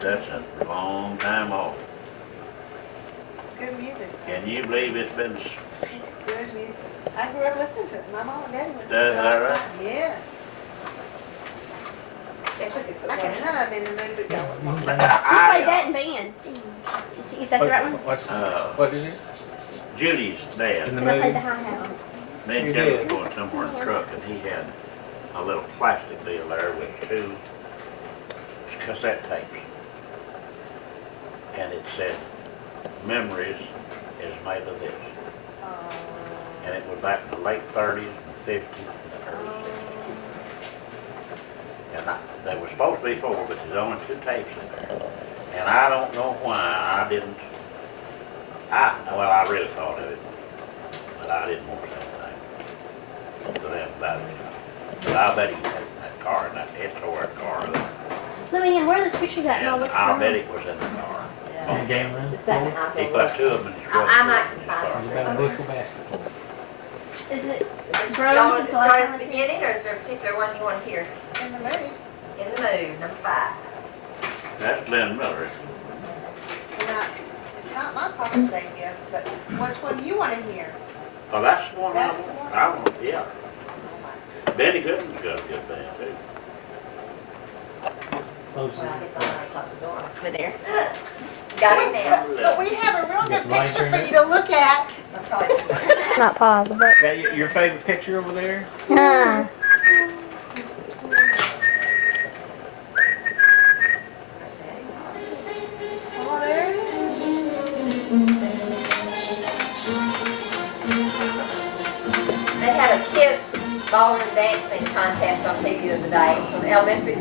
but that's a long time off. Good music. Can you believe it's been, It's good music. I grew up listening to it. My mom and daddy listened to it. Is that all the right? time. Yes. Guess we could put I one can in. hum in the mood to go. You played that in band. Is that the right one? What is it? Judy's dad. In the I played movie? the high hat one. Me and You Kelly did. was going somewhere in the truck and he had a little plastic deal there with 2 cassette tapes. And it said, "Memories is made of this." And it was back in the late 30s and 50s and early 60s. And there was supposed to be 4, but there's only 2 tapes in there. And I don't know why I didn't, well, I really thought of it, but I didn't want to say anything to them about it. But I bet he had that car and it tore that car up. Lillian, where are those pictures at? And I'll And look I for bet them. it was in the car. On the game room? The second I He go put look. 2 of them in his truck. I might in his find car. It's about a bushel basket. Is it Y'all Brose? want It's to the last start time at I the see it? beginning, or is there a particular one you want to hear? In the mood. In the mood, number 5. That's Glenn Miller. Now, it's not my Father's Day gift, but which one do you want to hear? Oh, that's the one That's the one. I want, yeah. Benny Goodman's got a good band too. Close Well, I guess I'll have to close the door. Over there. Got it now. But we have a real Get good the light picture turned for up. you to look at. I'll probably Not pause, but. Is that your favorite picture over there? Huh. Oh, there it is. They had a kids ballroom dancing contest on TV the other day. So the elementary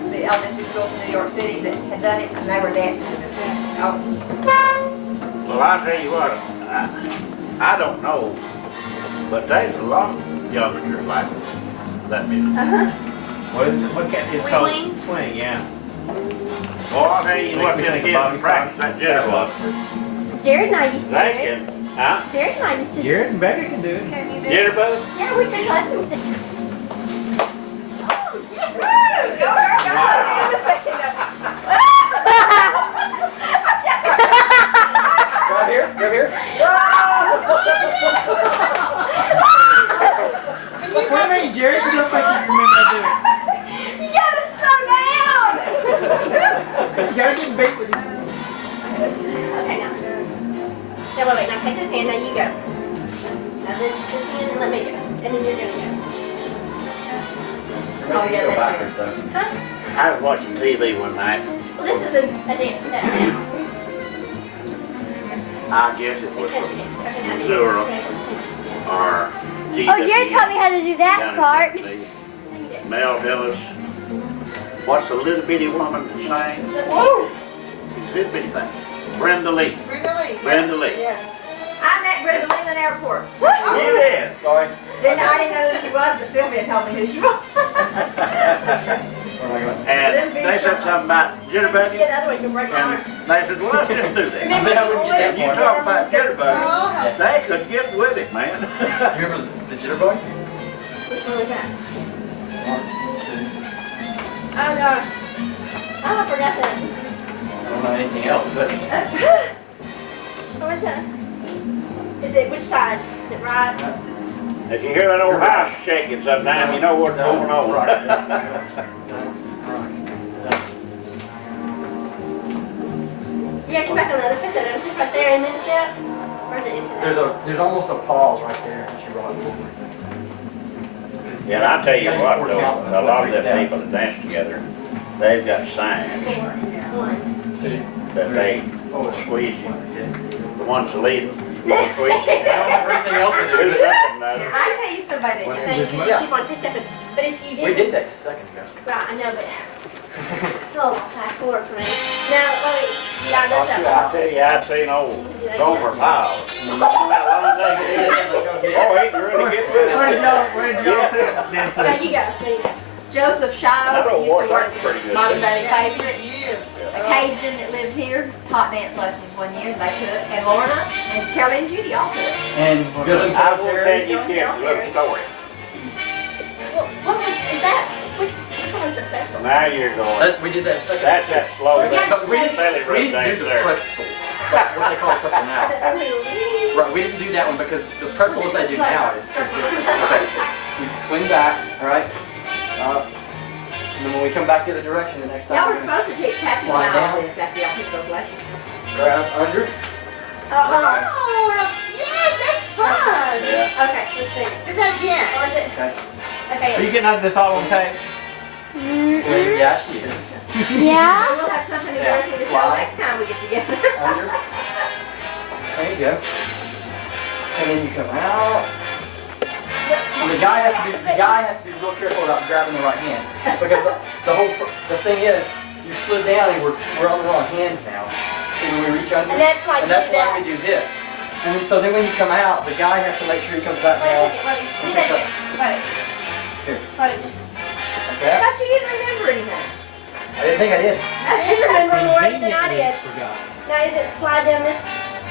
schools in New York City that had done it, and they were dancing to this music. Well, I'll tell you what, I don't know, but there's a lot of youngsters like that music. What is it? What cat? It's called Swing? Swing, yeah. Well, I'll tell you what, Makes me them think of kids Bobby practice that Sox. jitterbug. Jared and I used to do They it. can, huh? Jared and I used to do it. Jared and Becca can do it. Can you do it? Jitterbug? Yeah, we took lessons. Go, girl, go. Give a second. Right here, right here. What do you mean, Jared? You look like you remember how to You gotta slow down. do it. You gotta get beat with it. Okay, now. Now, wait, now take this hand, now you go. Now then this hand and let me go. And then you're gonna go. Oh, yeah, that's it. I was watching TV one night, Well, this is a dance step now. I guess it The was country dance step. Okay, now you Missouri. go. or Oh, Jared taught me how to do that down in part. Tennessee. Mel Hillis. What's the little bitty woman that sang? Woo! She's a little bitty thing. Brenda Lee. Brenda Lee. Brenda Lee. Yes. I met Brenda Lee in the airport. You did. Sorry. I didn't know who she was, but Sylvia told me who she was. And they said something about jitterbug. Get another one, you can break my And arm. they said, well, let's just do that. Remember the boys? You talk about jitterbug. Oh, how They could get with it, man. You remember the jitterbug? Which one was that? Oh gosh. Oh, I forgot that. I don't know anything else, but What was that? Is it, which side? Is it right? If you hear that old house shaking sometime, you know what's going on. You have to back on the other foot though, don't you? Right there and then step? Or is it into that? there's almost a pause right there as you rock forward. Yeah, and I'll tell you what, though, a lot of them people that dance together, they've got signs 4, 1. 2, that they squeeze you. The ones leading, will squeeze you. I don't have anything else to Do do. something, Now, I tell you somebody that you Thing, think you should keep on two-stepping. But if you We did, did that just a second ago. right, I know, but it's a little fast forward for me. Now, wait, yeah, I know I'll that. tell you, I've seen old Gomer Pyle. You know that long thing he did? Oh, he can really get with Where did it. y'all dance There you go, there you go. Joseph Shiloh, I that know used to work Warsaw's for pretty good. Modern Day Favorite, years. a Cajun that lived here, taught dance lessons one year, they took, and Lorna and Kelly and Judy all took. And Billy I will tell Terry. you kids a little story. What was, is that, which one was the pretzel? Now you're going, We did that second. that's that slow, Well, yeah, that but belly We rub didn't do down the there. pretzel, like what they call a pretzel now. Right, we didn't do that one because the pretzel that they do now is different. Okay, we swing back, all right? And then when we come back the other direction, the next time Y'all were we're gonna supposed to teach Patsy Slide about all down. this after y'all took those lessons. grab under. Oh, yes, that's fun. Yeah. Okay, let's do it. Do that again. Or is it, Okay. okay, Are you it's, getting out of this all on tape? Swing, yeah, she is. Yeah? We'll have something to Yeah, go to the show slide. next time we get together. Under. There you go. And then you come out. And the guy has to be real careful about grabbing the right hand because the thing is, you slid down and we're on the wrong hands now. See when we reach under, and that's why you and that's do why that. we do this. And then so then when you come out, the guy has to make sure he comes back Wait a down. second, wait, do that again. Wait, Here. wait, just, I Okay. thought you didn't remember anything. I didn't think I did. I just remember more than I did. Now, is it slide down this?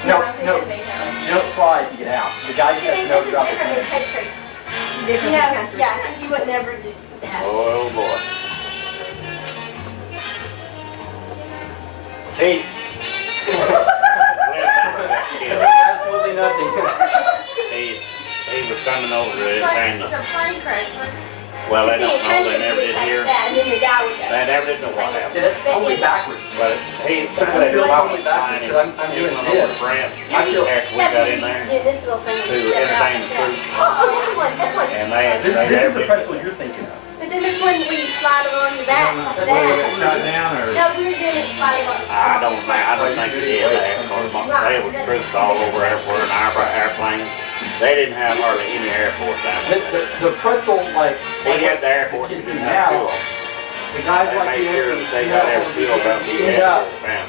No, I no. think it would be. You don't slide to get out. The guy just You has see, to know this to is drop his different than hand. country. Different You know, country. yeah, because you would never do that. Oh, boy. He. Absolutely nothing. He was coming over to entertain It's them. a plane crash, wasn't Well, they See, don't in know, country, they never you did would hear. take that, and then the guy would go. They never did know what See, happened. that's totally backwards. But he put I that feel totally line backwards in, because I'm he doing went over this. to France I feel- after we Yeah, got but in you used to there do this little thing. to You step out entertain like the that. troops. Oh, that's one. And they, This they is never the did pretzel that. you're thinking of. But then there's one where you slide it on your back like That's why we that. got shot down or. No, we were doing it sliding on. I don't think they did that, because they was troops all over everywhere in our airplanes. They didn't have hardly any airports down The, there. the pretzel, like, He had the airport, kids he do didn't have now, fuel. the guys They like made this, sure and that they you got know, every fuel about the you end up, airport, man.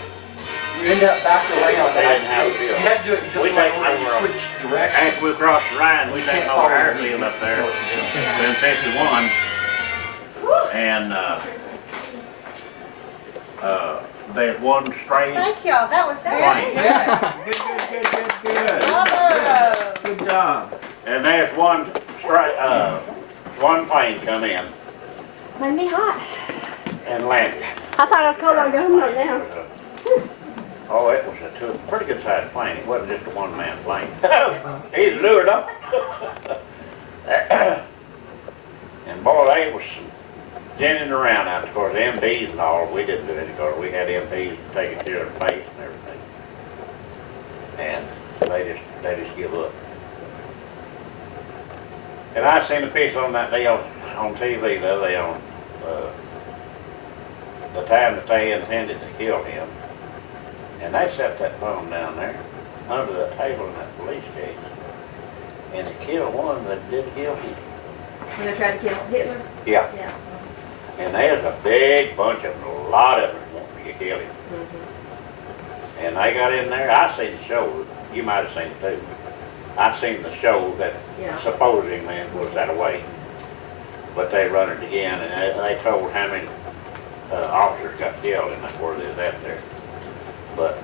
you end up back around. They didn't have fuel. You have to do it just We like take when you over- switch directions. After we crossed the Rhine, we You take can't over follow our the field up GPS, there you know what you're doing. in 51. And, there's one straight. Thank y'all, that was very Fine. good. Good. Bravo. Good job. And there's one straight, one plane come in Made me hot. and landed. I thought I was cold on going right now. Oh, it was a pretty good sized plane. It wasn't just a one man plane. He's lured up. And boy, they was dinning around out, of course, MPs and all. We didn't do any, because we had MPs taking care of the base and everything. And they just give up. And I seen a picture on that deal on TV the other day on the time that they intended to kill him. And they set that phone down there under the table in that police case. And it killed one that did kill him. When they tried to kill Hitler? Yeah. Yeah. And there's a big bunch of them, a lot of them wanting to kill him. Mm-hmm. And they got in there, I seen the show, you might have seen it too. I seen the show that Yeah. supposedly was that way. But they run it again, and they told how many officers got killed in that where they was at there. But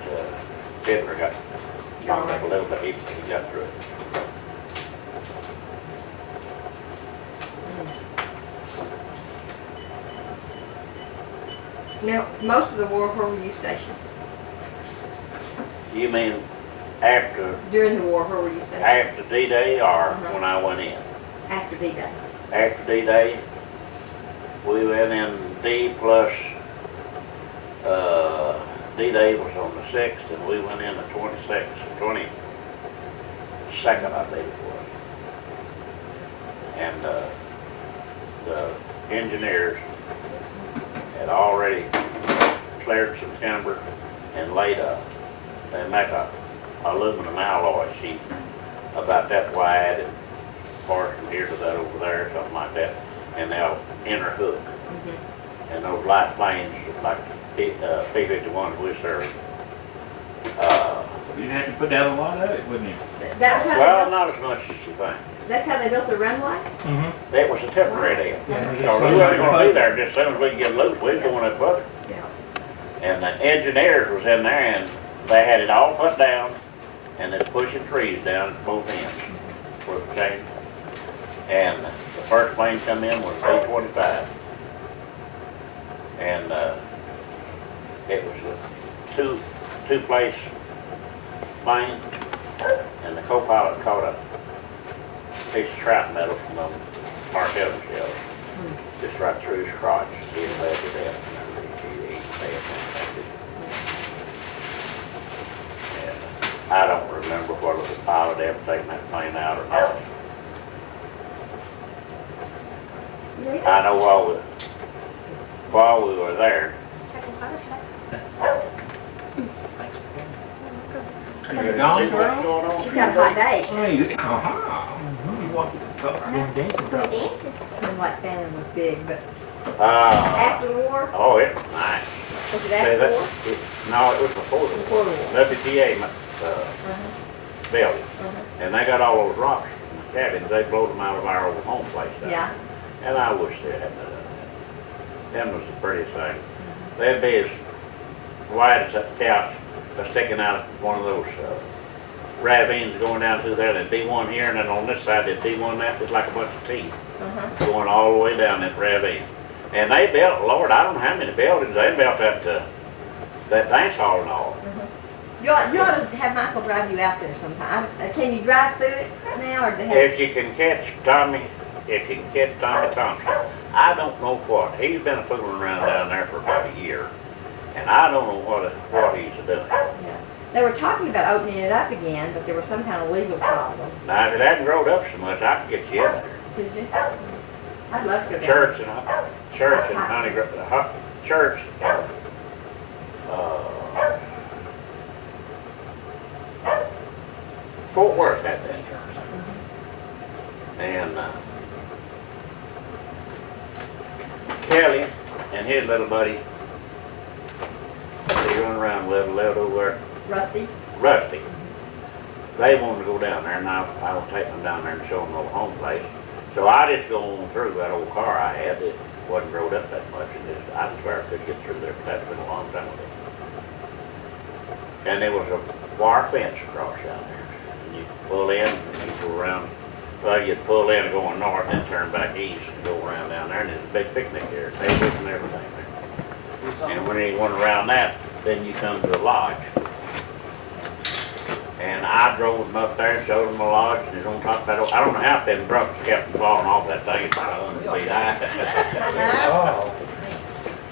Hitler got knocked up a little bit, he got through it. Now, most of the war, where were you stationed? You mean after During the war, where were you stationed? after D-Day or Uh-huh. when I went in? After D-Day. After D-Day, we went in D plus, D-Day was on the 6th, and we went in the 22nd, I believe it was. And the engineers had already cleared some timber and laid they make a aluminum alloy sheet about that wide and far from here to that over there, something like that, and they'll inner hook. Mm-hmm. And those light planes, like P-51 we served, You'd have to put down a lot of it, wouldn't you? That was how well, they built, not as much as you think. that's how they built the runway? Mm-hmm. That was a temporary deal. Yeah. So we wasn't gonna be there just as soon as we could get loose, we was going up further. Yeah. And the engineers was in there and they had it all put down and they're pushing trees down at both ends for the chain. And the first plane come in was B-25. And, it was a two-place plane, and the co-pilot caught a piece of trout metal from the Mark Evans shell, just right through his crotch. He had bled to death. He passed on. And I don't remember whether the pilot ever taken that plane out or not. I know while we were there, Are you gone, see what's going on? She got a hot day. Hey, you want to dancing? We're dancing. Seemed like Fannin was big, but Uh, after the war, oh, it was nice. was it See, after the that- war? No, it was before the Before war. the war. WPA built it. And they got all those rocks from the cabins, they blowed them out of our old home place down Yeah. there. And I wish they hadn't done that. Them was the prettiest thing. They'd be as wide as that couch, sticking out of one of those ravines going down through there. There'd be one here, and then on this side there'd be one that was like a bunch of teeth going all the way down that ravine. And they built, Lord, I don't know how many buildings, they built that dance hall and all. You ought to have Michael drive you out there sometime. Can you drive through it now, or do they have? If you can catch Tommy Thompson, I don't know what, he's been fooling around down there for about a year, and I don't know what he's doing. Yeah. They were talking about opening it up again, but there was some kind of legal problem. Now, if it hadn't grown up so much, I could get you in there. Did you? I'd love to go down. Church and Honey Grove, church and, Fort Worth had that. And, Kelly and his little buddy, they run around lived over Rusty? Rusty. They wanted to go down there, and I will take them down there and show them the old home place. So I just go on through that old car I had that wasn't growed up that much, and I swear I could get through there, but that's been a long time ago. And there was a wire fence across down there, and you pull in, and you go around, well, you'd pull in going north, then turn back east, and go around down there, and there's a big picnic area, tables and everything there. And when you went around that, then you come to the lodge. And I drove them up there, showed them the lodge, and it's on top of that old, I don't know how them drunks kept falling off that thing, it's about 100 feet high. Oh.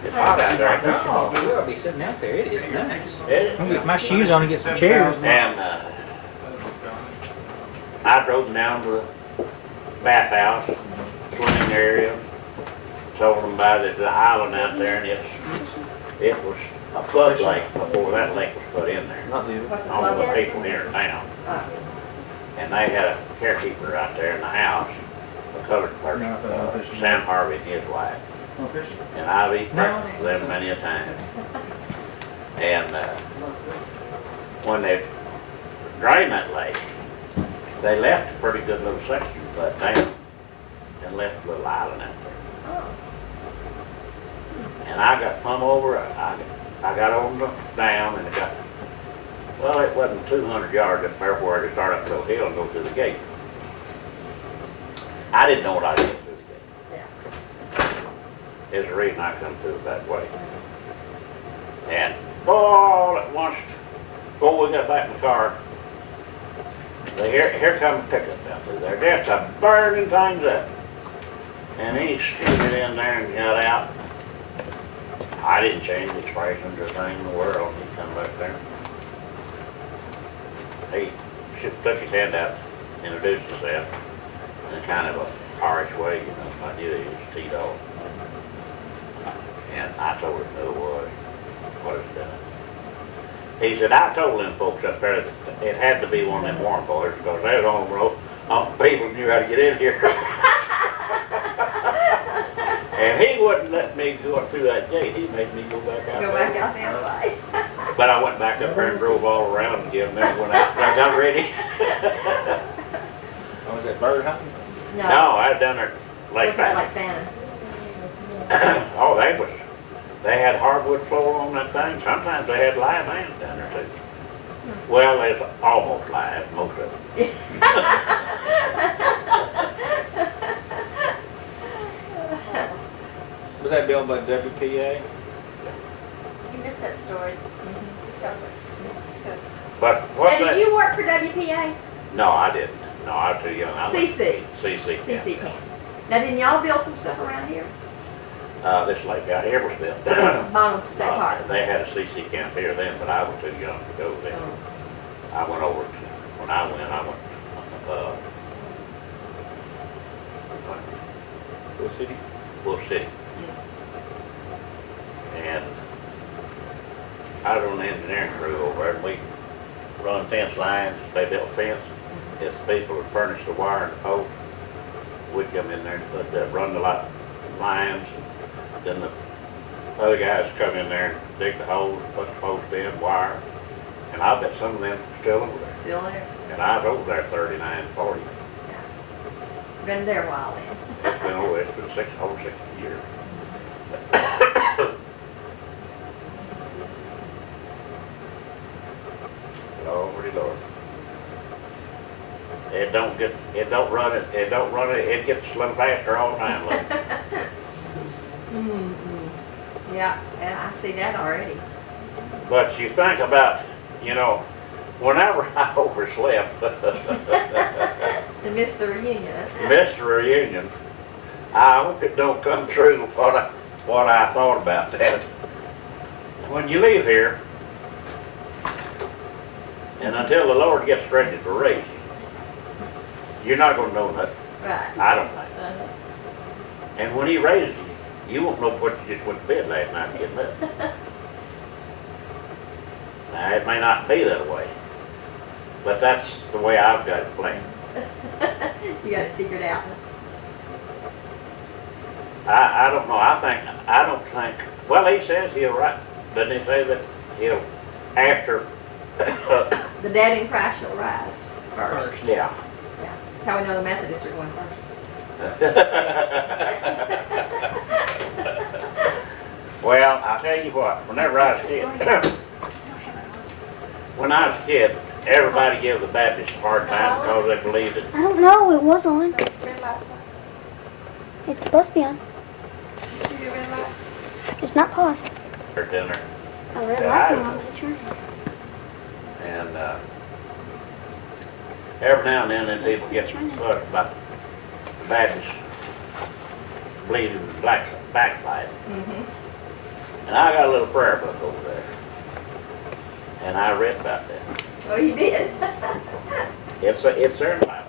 It's hot out there. Oh, we'll be sitting out there. It is nice. It I'm is. gonna get my shoes on and get some chairs. And, I drove them down to the bathhouse, swimming area, told them about the island out there, and it was a flood lake before that lake was put in there. What's a All flood the lake? people here in town. Oh. And they had a caretaker out there in the house, a colored person, Sam Harvey and his wife. And I've eaten breakfast with them many a time. And when they drained that lake, they left a pretty good little section but down and left a little island out there. And I got plumb over, I got over the down, and it got, well, it wasn't 200 yards up there where to start up a little hill and go through the gate. I didn't know what I did through the gate. There's a reason I come through it that way. And all at once, before we got back in the car, here come a pickup down through there. That's a burning things up. And he scooted in there and got out. I didn't change expressions or thing in the world. He come back there. He just took his hand out, introduced himself in kind of a harsh way, you know. I knew he was T-Dog. And I told him who it was, what it's done. He said, I told them folks up there that it had to be one of them Warren boys because they was on the road, all the people knew how to get in here. And he wouldn't let me go through that gate. He made me go back out Go there. back out the other way. But I went back up there and drove all around and gave them everyone out. I got ready. Oh, was that bird hunting? No, I was down there like Looking that. like Fannin. Oh, they had hardwood floor on that thing. Sometimes they had live ants down there too. Well, it's almost live, most of it. Was that deal about WPA? You missed that story. Tell it. But what Now, did that, you work for WPA? no, I didn't. No, I was too young. I went CC's. CC. CC camp. Now, didn't y'all build some stuff around here? This lake out here was built. Bonham State Park. They had a CC camp here then, but I was too young to go then. I went over to, when I went, What city? Wolf City. And I was on the engineering crew over there, and we run fence lines, they built fence. If the people would furnish the wire and the post, we'd come in there and run the lines. Then the other guys come in there and dig the holes, put the post in, wire. And I bet some of them are still over there. Still there? And I was over there 39, 40. Been there a while then. It's been over, it's been over 60 years. Lordy Lord. It don't run it, it gets a little faster all the time, look. Yeah, I see that already. But you think about, whenever I overslept, And missed the reunion. missed the reunion, I hope it don't come true what I thought about that. When you leave here, and until the Lord gets ready to raise you, you're not gonna know nothing, Right. I don't think. And when He raises you, you won't know what you just went to bed last night getting up. Now, it may not be that way, but that's the way I've got it planned. You got it figured out. I don't know, I don't think, well, He says He'll right, doesn't He say that He'll, after, The dead in Christ shall rise first. yeah. Yeah, that's how we know the Methodists are going first. Well, I'll tell you what, whenever I was a kid, when I was a kid, everybody gave the Baptists a hard time because they believed it. I don't know. It was on. Red light stop. It's supposed to be on. You see the red light? It's not paused. For dinner. I read Yeah, last I- one on the picture. And every now and then people get fussed about the Baptists bleeding backsliding. And I got a little prayer book over there. And I read about that. Oh, you did? It's there in the Bible.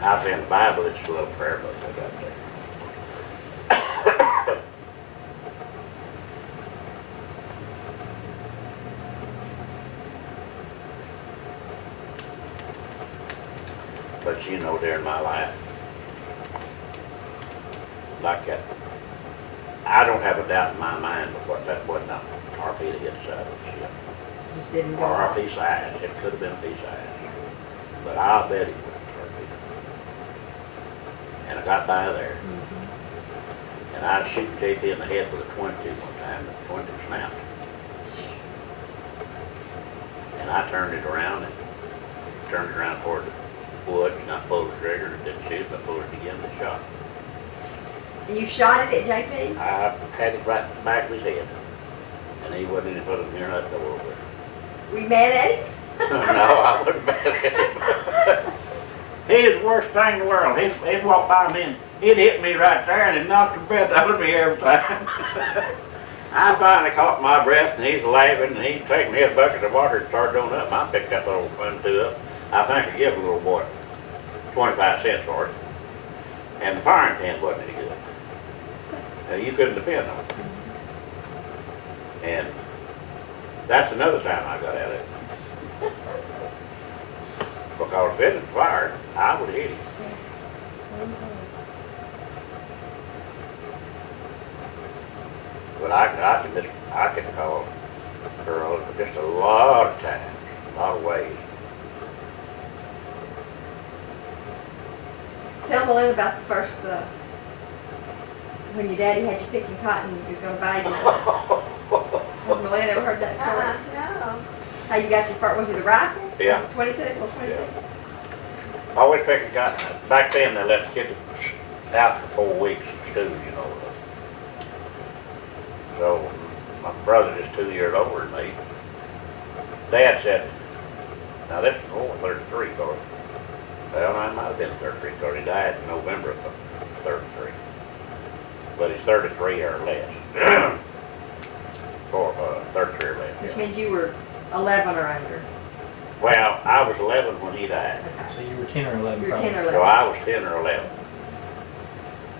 I say in the Bible, it's a little prayer book I got there. But during my life, like that, I don't have a doubt in my mind of what that was not torpedo hit the side of the ship. Just didn't go Or a off. piece of ice, it could have been a piece of ice. But I'll bet it was a torpedo. And I got by there. And I shoot JP in the head with a 22 one time, the 22 snapped. And I turned it around toward the woods, and I pulled the trigger and didn't shoot, but I pulled it again and shot. And you shot it at JP? I had it right in the back of his head. And he wasn't even putting near that door with it. Were you mad at him? No, I wouldn't bet it. He's the worst thing in the world. He'd walk by me and he'd hit me right there and he'd knock the breath out of me every time. I finally caught my breath and he's laughing and he'd taken me a bucket of water and started on up. And I picked that little fun two up. I think I gave the little boy 25 cents for it. And the firing pin wasn't any good. You couldn't depend on it. And that's another time I got at it. Because if it had fired, I would have hit him. But I can call girls just a lot of times, a lot of ways. Tell Melinda about the first, when your daddy had you picking cotton, he was gonna buy you. Has Melinda ever heard that story? No. How you got your first, was it a rifle? Yeah. Was it 22? Well, 22? Always picking cotton. Back then, they let the kids out for 4 weeks, school, you know. So my brother's just 2 years older than me. Dad said, now this is only 33, or, well, I might have been 33, because he died in November of 33. But he's 33 or less. Or 33 or less. Which means you were 11 or under. Well, I was 11 when he died. So you were 10 or 11 You're 10 probably. or So 11. I was 10 or 11.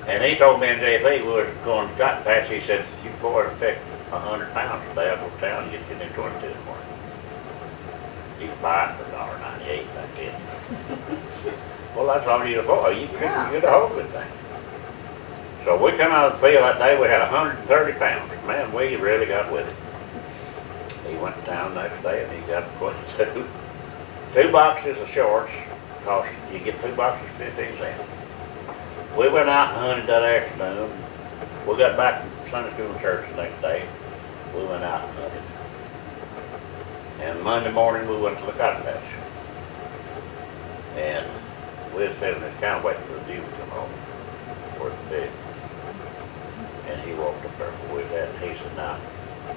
And he told me in JP, we was going to cotton patch, he said, you boys pick 100 pounds today, I'll go to town and get you a new 22 in the morning. You can buy it for $1.98 back then. Well, that's all you afford, you Yeah. get a whole good thing. So we come out of the field that day, we had 130 pounds. Man, we really got with it. He went to town the next day and he got 22. 2 boxes of shorts, cost, you get 2 boxes, 15 cents. We went out and hunted that afternoon. We got back from Sunday school and church the next day. We went out and hunted. And Monday morning, we went to the cotton patch. And we was sitting there kind of waiting for the dew to come home for the pig. And he walked up there with that and he said, now,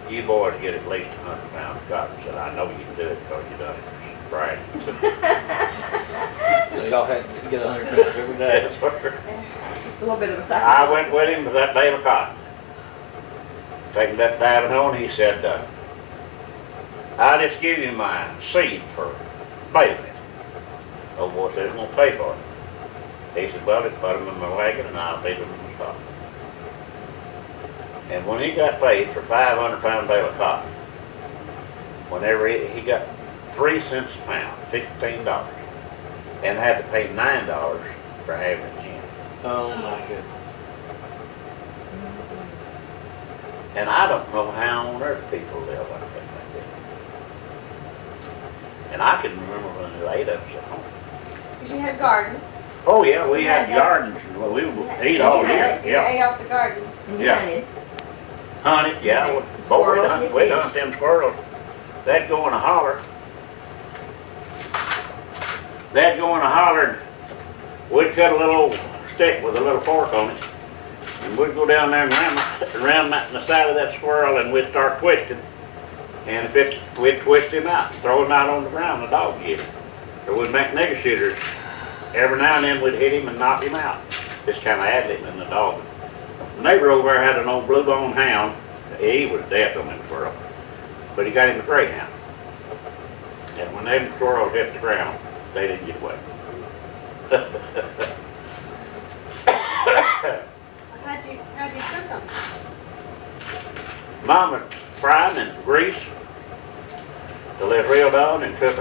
you boys get at least 100 pounds of cotton. I said, I know you can do it because you done it. Right. So y'all had to get 100 pounds every day. Just a little bit of a I sacrifice. went with him to that bale of cotton. Taking that diving home, he said, I just give you my seed for baling it. Oh boy said, it's gonna pay for it. He said, well, just put them in my wagon and I'll feed them in the stock. And when he got paid for 500-pound bale of cotton, whenever he got 3 cents a pound, $15, and had to pay $9 for having it in. Oh my goodness. And I don't know how on earth people live like that. And I can remember when there were 8 of us at home. Because you had a garden. Oh yeah, we Yeah, had that's- gardens, well, we would eat You all had- year, You yeah. ate off the garden. And you Yeah. hunted. Hunted, yeah, Okay. boy, Squirrels, you we'd fished. hunt them squirrels. They'd go in a holler. They'd go in a holler, and we'd cut a little old stick with a little fork on it. And we'd go down there and ram that in the side of that squirrel and we'd start twisting. And we'd twist him out, throw him out on the ground, the dog get him. Or we'd make nigger shooters. Every now and then we'd hit him and knock him out. Just kind of ad-libbing the dog. The neighbor over there had an old blue bone hound. He was deaf on them squirrel. But he got him a greyhound. And when them squirrels hit the ground, they didn't get away. How'd you cook them? Mama fried them in grease till they're real done and cook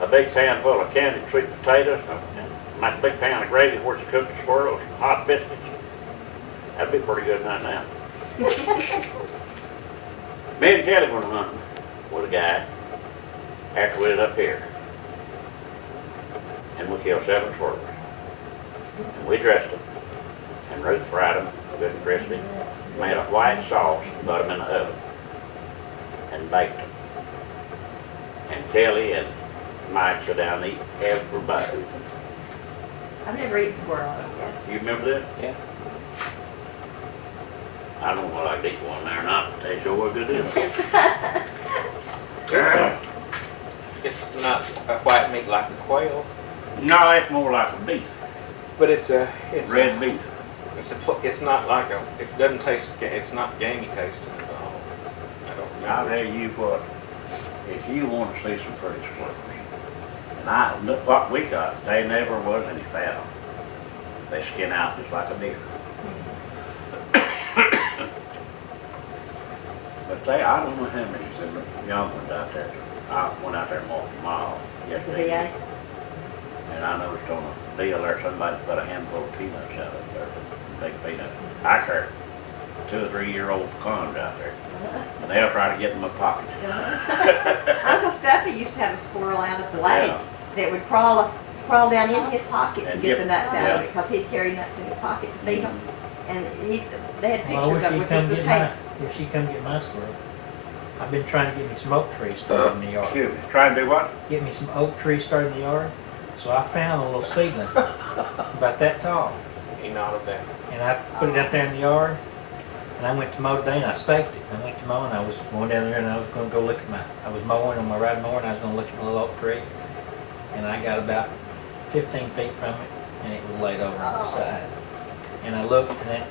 a big pan full of candied sweet potatoes and make a big pan of gravy where she cooked the squirrels and hot biscuits. That'd be pretty good night now. Me and Kelly went hunting with a guy after we was up here. And we killed 7 squirrels. And we dressed them. And Ruth fried them good and crispy. Made a white sauce and put them in the oven. And baked them. And Kelly and Mike sit down and eat everybody. I've never eaten squirrel, I don't guess. You remember that? Yeah. I don't know whether I could eat one there or not, but they sure were good deal. It's not a white meat like a quail, No, it's more like a beef, but it's red beef. it's not like it doesn't taste, it's not gamey tasting at all. I don't I'll remember. tell you what, if you want to see some pretty squirrels, and look what we got, they never was any fat on them. They skin out just like a deer. But I don't know how many, some young ones out there. I went out there and walked a mile The yesterday. VA. And I noticed on a deal there, somebody put a handful of peanuts out up there, big peanuts. I carry 2 or 3-year-old pecans out there, and they'll try to get in my pocket. Uncle Stuffy used to have a squirrel out at the lake Yeah. that would crawl down in his pocket to And get get- the nuts out of yeah. it, because he'd carry nuts in his pocket to feed them. And they had Well, pictures of it with just the tape. If she come get my squirrel, I've been trying to get me some oak trees started in the yard. Excuse me, try and do what? Get me some oak trees started in the yard. So I found a little seedling about that tall. He nodded that. and I put it out there in the yard, and I went to mow today, and I staked it. I went to mow, and I was going down there, and I was gonna go look at I was mowing on my riding mower, and I was gonna look at my little oak tree, and I got about 15 feet from it, and it was laid over on the side. And I looked, and that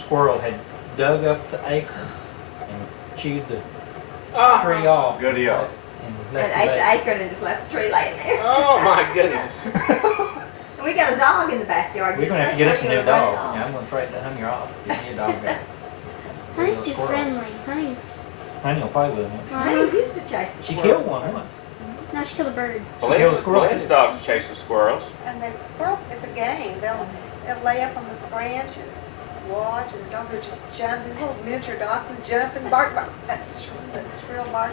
squirrel had dug up the acorn and chewed the tree off. Good deal. And And left ate the the bait. acorn and just left the tree laying there. Oh, my goodness. And we got a dog in the backyard. We're gonna have to get us a new We're gonna run dog. it off. Yeah, I'm gonna trade that Honey off. Get me a dog back. Honey's too Squirrel. friendly. Honey's. Honey will play with him. Honey used to chase the She squirrels. killed one once. No, she killed a bird. killed a squirrel. Blaine's dog's chasing squirrels. And the squirrel, it's a game. They'll lay up on the branch and watch, and the dog will just jump. These little miniature dogs will jump and bark. That's shrill bark.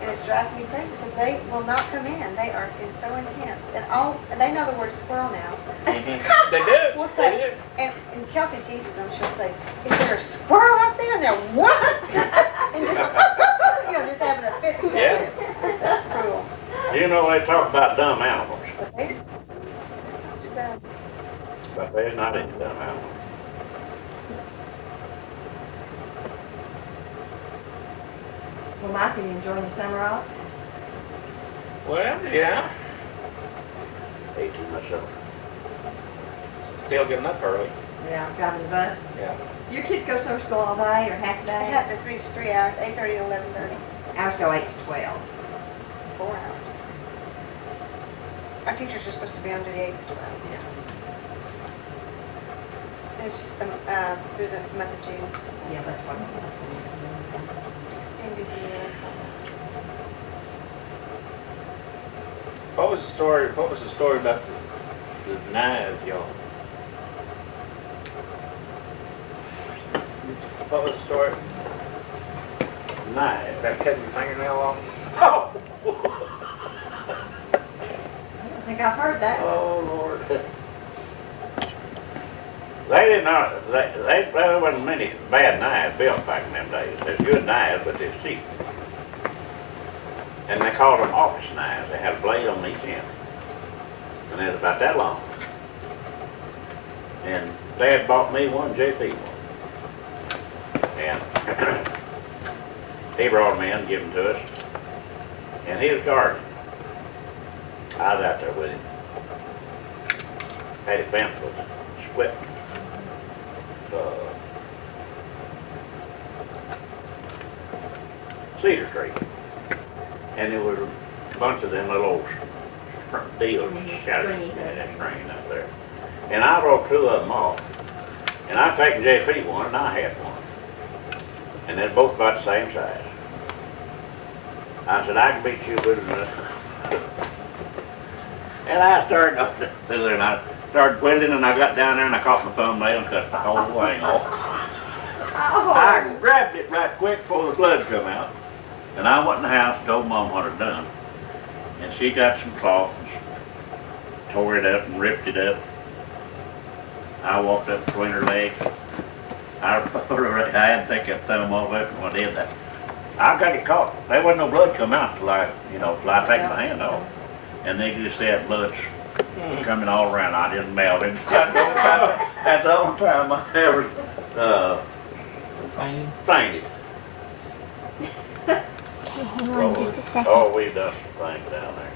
And it drives me crazy because they will not come in. It's so intense. And they know the word squirrel now. They do. We'll They say, do. and Kelsey teases them, she'll say, is there a squirrel up there? And they're, what? And just, just having a fit. Yeah. That's cruel. You know, they talk about dumb animals, But they, too bad. but they're not into dumb animals. Well, Mike, are you enjoying your summer off? Well, yeah. 18 myself. Still getting up early. Yeah, driving the bus. Yeah. Your kids go to summer school all day or half a They day? have to 3 hours, 8:30 to 11:30, Ours go 8 to 12. 4 hours. Our teachers are supposed to be under the 8 to 12. Yeah. And it's just through the month of June, so Yeah, that's what. extended year. What was the story? What was the story about the knives, y'all? What was the story? Knife. About cutting your fingernail off? Oh! I think I've heard that. Oh, Lord. They did not, there wasn't many bad knives built back in them days. There's good knives, but they're cheap. And they called them office knives. They had a blade on each end. And they was about that long. And Dad bought me one, JP one. And he brought them in, give them to us. And he was gardening. I was out there with him. Had his fence was split. Cedar tree. And there was a bunch of them little deals shouted Stringy in that things. string up there. And I broke 2 of them off. And I taken JP one and I had one. And they're both about the same size. I said, I can beat you with it. And I started up there and I started whittling and I got down there and I caught my thumbnail and cut the whole thing off. I Oh, grabbed it right quick before the blood come out. And I went in the house and told Mom what I'd done. And she got some cloth and tore it up and ripped it up. I walked up between her legs. I had to take that thumb off it when I did that. I got it caught. There wasn't no blood come out till I take my hand off. And they just said blood's coming all around. I just melted. That's the only time I ever Fainted. fainted. Okay, hang on just a second. Oh, we've done some things down there.